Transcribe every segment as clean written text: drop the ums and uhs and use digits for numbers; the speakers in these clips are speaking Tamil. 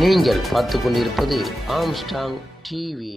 நீங்கள் பார்த்து கொண்டிருப்பது ஆம்ஸ்டாங் டிவி.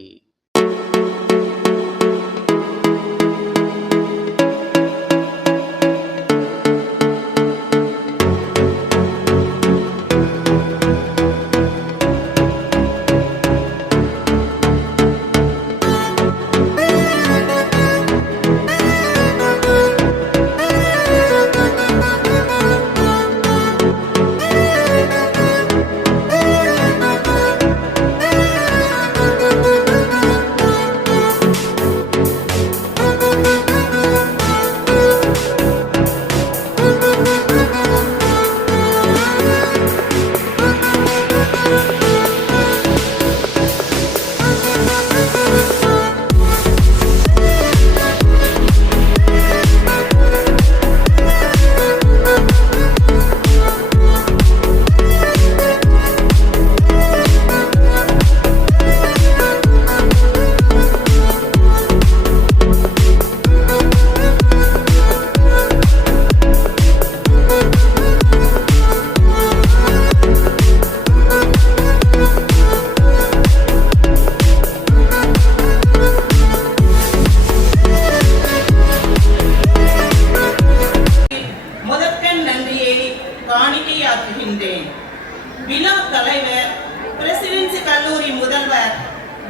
விழா தலைவர் பிரசிடென்சி கல்லூரி முதல்வர்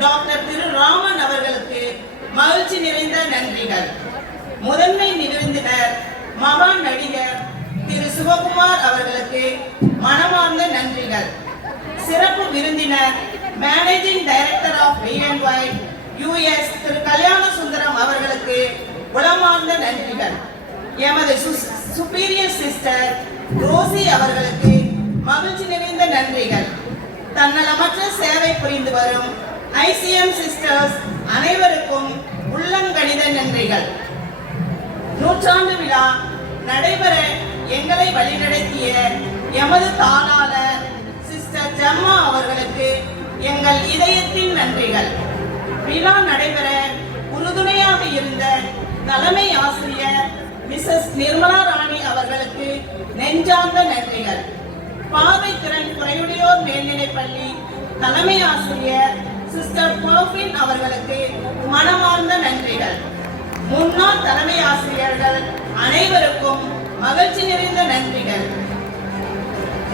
டாக்டர் திரு ராமன் அவர்களுக்கு மகிழ்ச்சி நிறைந்த நன்றிகள். முதன்மை விருந்தினர் மகான் நடிகர் திரு சிவகுமார் அவர்களுக்கு மனமார்ந்த நன்றிகள். சிறப்பு விருந்தினர் managing director of BNY US Thiru Kalyana Sundaram அவர்களுக்கு உளமார்ந்த நன்றிகள். எமது சுப்பீரியர் சிஸ்டர் ரோசி அவர்களுக்கு மகிழ்ச்சி நிறைந்த நன்றிகள். தன்னலமற்ற சேவை புரிந்து வரும் ICM சிஸ்டர்ஸ் அனைவருக்கும் உள்ளங்கணித நன்றிகள். நூற்றாண்டு விழா நடைபெற எங்களை வழிநடத்திய எமது தாளாளர் சிஸ்டர் ஜம்மா அவர்களுக்கு எங்கள் இதயத்தின் நன்றிகள். விழா நடைபெற உறுதுணையாக இருந்த தலைமை ஆசிரியர் மிஸ்ஸஸ் நிர்மலா ராணி அவர்களுக்கு நெஞ்சார்ந்த நன்றிகள். பார்வை திறன் குறையுடையோர் மேல்நிலைப்பள்ளி தலைமை ஆசிரியர் சிஸ்டர் பர்ஃபின் அவர்களுக்கு மனமார்ந்த நன்றிகள். முன்னாள் தலைமை ஆசிரியர்கள் அனைவருக்கும் மகிழ்ச்சி நிறைந்த நன்றிகள்.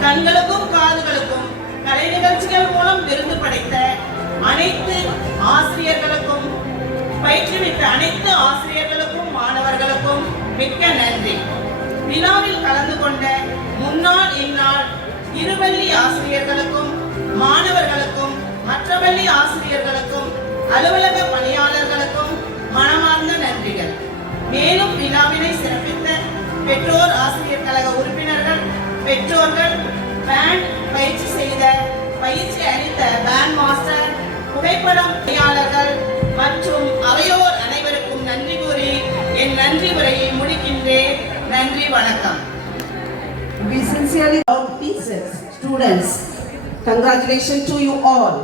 கண்களுக்கும் காதுகளுக்கும் கலை நிகழ்ச்சிகள் மூலம் விருது படைத்த அனைத்து ஆசிரியர்களுக்கும், பயிற்றுவித்த அனைத்து ஆசிரியர்களுக்கும் மாணவர்களுக்கும் மிக்க நன்றி. விழாவில் கலந்து கொண்ட முன்னாள் இந்நாள் இருவள்ளி ஆசிரியர்களுக்கும் மாணவர்களுக்கும் மற்ற பள்ளி ஆசிரியர்களுக்கும் அலுவலக பணியாளர்களுக்கும் மனமார்ந்த நன்றிகள். மேலும் விழாவினை சிறப்பித்த பெற்றோர் ஆசிரியர் கழக உறுப்பினர்கள், பெற்றோர்கள், பேண்ட் பயிற்சி அளித்த பேண்ட் மாஸ்டர், புகைப்படம் பணியாளர்கள் மற்றும் அவையோர் அனைவருக்கும் நன்றி கூறி என் நன்றி உரையை முடிக்கின்றேன். நன்றி, வணக்கம். We sincerely love teachers, students. Congratulations to you all.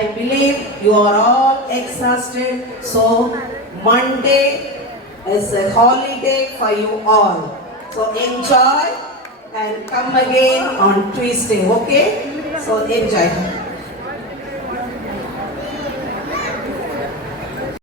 I believe you are all exhausted, so Monday is a holiday for you all. So enjoy and come again on Tuesday, okay? So enjoy.